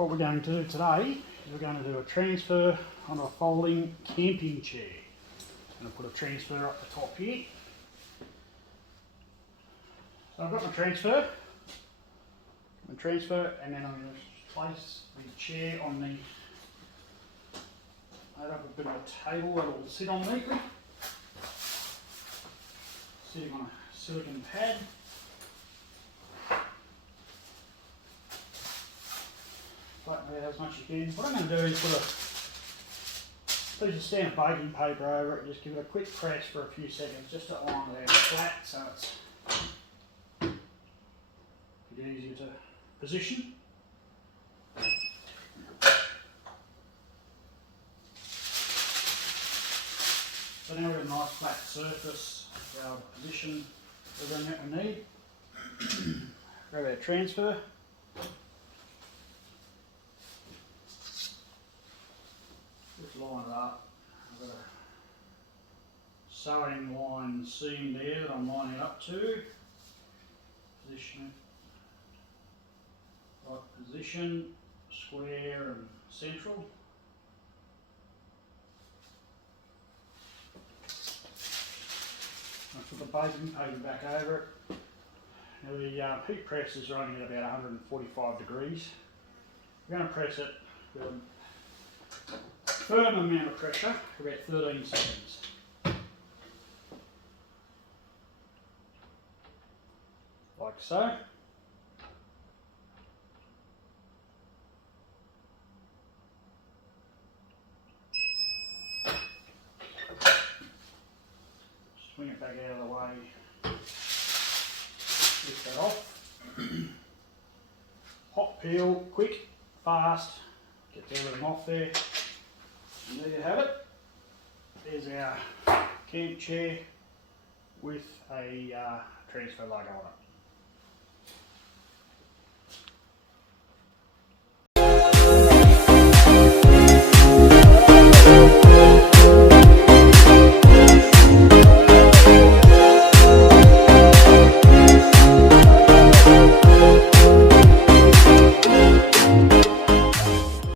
What we're going to do today is we're going to do a transfer on a folding camping chair. I'm going to put a transfer up the top here. So I've got my transfer, and then I'm going to place the chair on the, load up a bit of a table that will sit on neatly, sitting on a silicone pad. Flatten it out as much as you can. What I'm going to do is put a piece of standard baking paper over it and just give it a quick press for a few seconds just to line it out flat so it's a bit easier to position. So now we've got a nice flat surface to be able to position everything that we need. Grab our transfer. Just line it up. I've got a sewing line seam there that I'm lining it up to. Position it. Right position, square and central. I put the baking paper back over it. Now the heat press is running at about 145 degrees. We're going to press it with a firm amount of pressure for about 13 seconds. Like so. Swing it back out of the way. Lift that off. Hot peel, quick, fast, gets everything off there. And there you have it. There's our camp chair with a transfer logo on it.